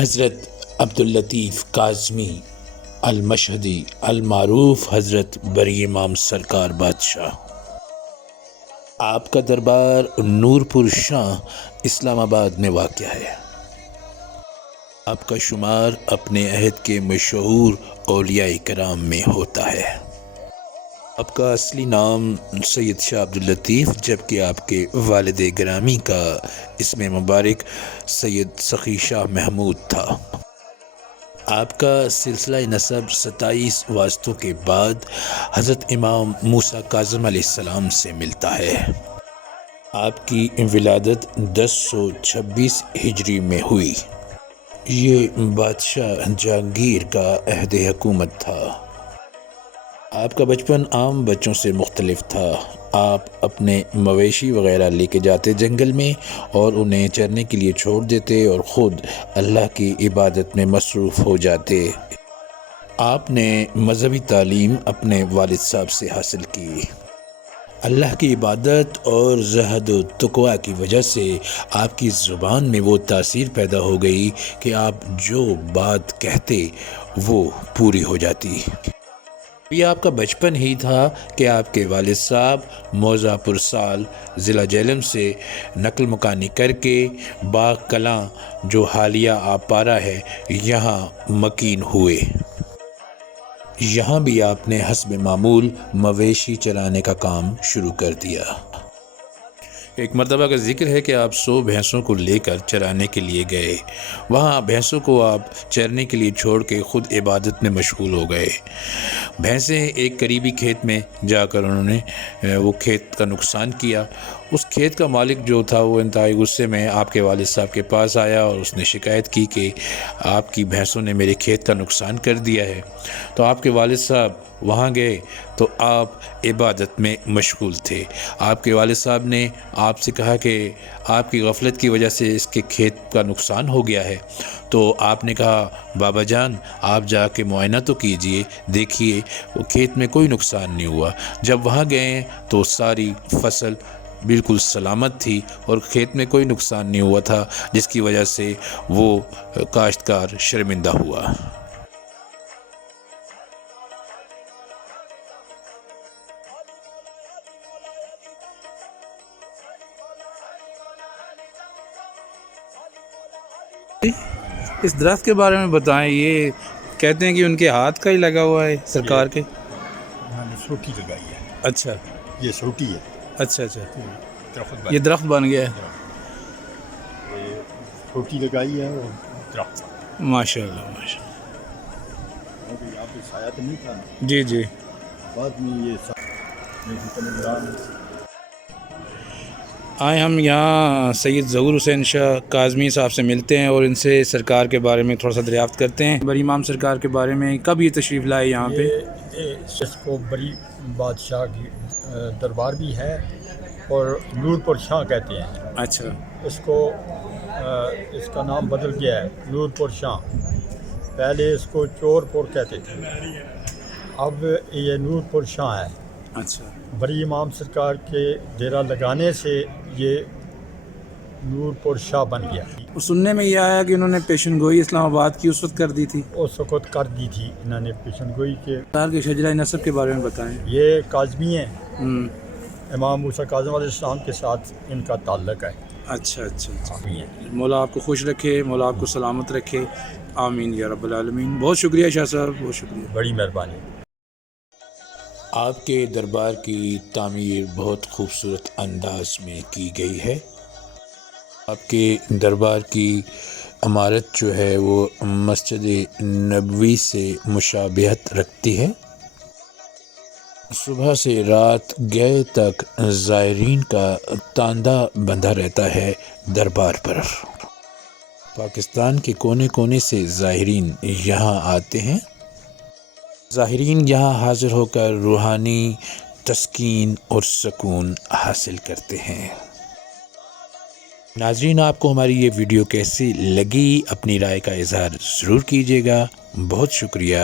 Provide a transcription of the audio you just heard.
حضرت عبداللطیف کاظمی المشہدی المعروف حضرت بری امام سرکار بادشاہ، آپ کا دربار نورپور شاہ اسلام آباد میں واقع ہے۔ آپ کا شمار اپنے عہد کے مشہور اولیاء کرام میں ہوتا ہے۔ آپ کا اصلی نام سید شاہ عبداللطیف جبکہ آپ کے والد گرامی کا اسم مبارک سید سخی شاہ محمود تھا۔ آپ کا سلسلہ نسب 27 واسطوں کے بعد حضرت امام موسیٰ کاظم علیہ السلام سے ملتا ہے۔ آپ کی ولادت 1026 ہجری میں ہوئی۔ یہ بادشاہ جہانگیر کا عہد حکومت تھا۔ آپ کا بچپن عام بچوں سے مختلف تھا۔ آپ اپنے مویشی وغیرہ لے کے جاتے جنگل میں اور انہیں چرنے کے لیے چھوڑ دیتے اور خود اللہ کی عبادت میں مصروف ہو جاتے۔ آپ نے مذہبی تعلیم اپنے والد صاحب سے حاصل کی۔ اللہ کی عبادت اور زہد و تقوی کی وجہ سے آپ کی زبان میں وہ تاثیر پیدا ہو گئی کہ آپ جو بات کہتے وہ پوری ہو جاتی۔ یہ آپ کا بچپن ہی تھا کہ آپ کے والد صاحب موضع پرسال ضلع جہلم سے نقل مکانی کر کے باغ کلاں جو حالیہ آبپارہ ہے یہاں مکین ہوئے۔ یہاں بھی آپ نے حسب معمول مویشی چرانے کا کام شروع کر دیا۔ ایک مرتبہ کا ذکر ہے کہ آپ 100 بھینسوں کو لے کر چرانے کے لیے گئے۔ وہاں بھینسوں کو آپ چرنے کے لیے چھوڑ کے خود عبادت میں مشغول ہو گئے۔ بھینسیں ایک قریبی کھیت میں جا کر انہوں نے وہ کھیت کا نقصان کیا۔ اس کھیت کا مالک جو تھا وہ انتہائی غصے میں آپ کے والد صاحب کے پاس آیا اور اس نے شکایت کی کہ آپ کی بھینسوں نے میرے کھیت کا نقصان کر دیا ہے۔ تو آپ کے والد صاحب وہاں گئے تو آپ عبادت میں مشغول تھے۔ آپ کے والد صاحب نے آپ سے کہا کہ آپ کی غفلت کی وجہ سے اس کے کھیت کا نقصان ہو گیا ہے۔ تو آپ نے کہا بابا جان آپ جا کے معائنہ تو کیجئے، دیکھیے وہ کھیت میں کوئی نقصان نہیں ہوا۔ جب وہاں گئے تو ساری فصل بالکل سلامت تھی اور کھیت میں کوئی نقصان نہیں ہوا تھا، جس کی وجہ سے وہ کاشتکار شرمندہ ہوا۔ اس درخت کے بارے میں بتائیں، یہ کہتے ہیں کہ ان کے ہاتھ کا ہی لگا ہوا ہے سرکار کے۔ میں نے سوٹی لگائی ہے۔ اچھا یہ سوٹی ہے۔ اچھا یہ درخت بن گیا ہے۔ یہ سوٹی لگائی ہے اور درخت۔ ماشاء اللہ ماشاء اللہ۔ یہاں پہ سایہ تو نہیں تھا، جی جی۔ بعد میں یہ آئے ہم یہاں سید ظہور حسین شاہ کاظمی صاحب سے ملتے ہیں اور ان سے سرکار کے بارے میں تھوڑا سا دریافت کرتے ہیں۔ بری امام سرکار کے بارے میں کب یہ تشریف لائے یہاں پہ؟ اس کو بری بادشاہ کی دربار بھی ہے اور نورپور شاہ کہتے ہیں۔ اچھا۔ اس کا نام بدل گیا ہے نورپور شاہ، پہلے اس کو چور پور کہتے تھے، اب یہ نورپور شاہ ہے۔ اچھا۔ بری امام سرکار کے ڈیرا لگانے سے یہ نورپور شاہ بن گیا۔ سننے میں یہ آیا کہ انہوں نے پیشن گوئی اسلام آباد کی اس وقت کر دی تھی۔ اس وقت کر دی تھی انہوں نے پیشن گوئی کے۔ سرکار کے شجرہ نسب کے بارے میں بتائیں۔ یہ کاظمی ہیں، امام موسیٰ کاظم علیہ السلام کے ساتھ ان کا تعلق ہے۔ اچھا اچھا اچھا۔ مولا آپ کو خوش رکھے، مولا آپ کو سلامت رکھے، آمین یا رب العالمین۔ بہت شکریہ شاہ صاحب، بہت شکریہ، بڑی مہربانی۔ آپ کے دربار کی تعمیر بہت خوبصورت انداز میں کی گئی ہے۔ آپ کے دربار کی عمارت جو ہے وہ مسجد نبوی سے مشابہت رکھتی ہے۔ صبح سے رات گئے تک زائرین کا تاندا بندھا رہتا ہے دربار پر۔ پاکستان کے کونے کونے سے زائرین یہاں آتے ہیں۔ زائرین یہاں حاضر ہو کر روحانی تسکین اور سکون حاصل کرتے ہیں۔ ناظرین آپ کو ہماری یہ ویڈیو کیسی لگی اپنی رائے کا اظہار ضرور کیجیے گا۔ بہت شکریہ۔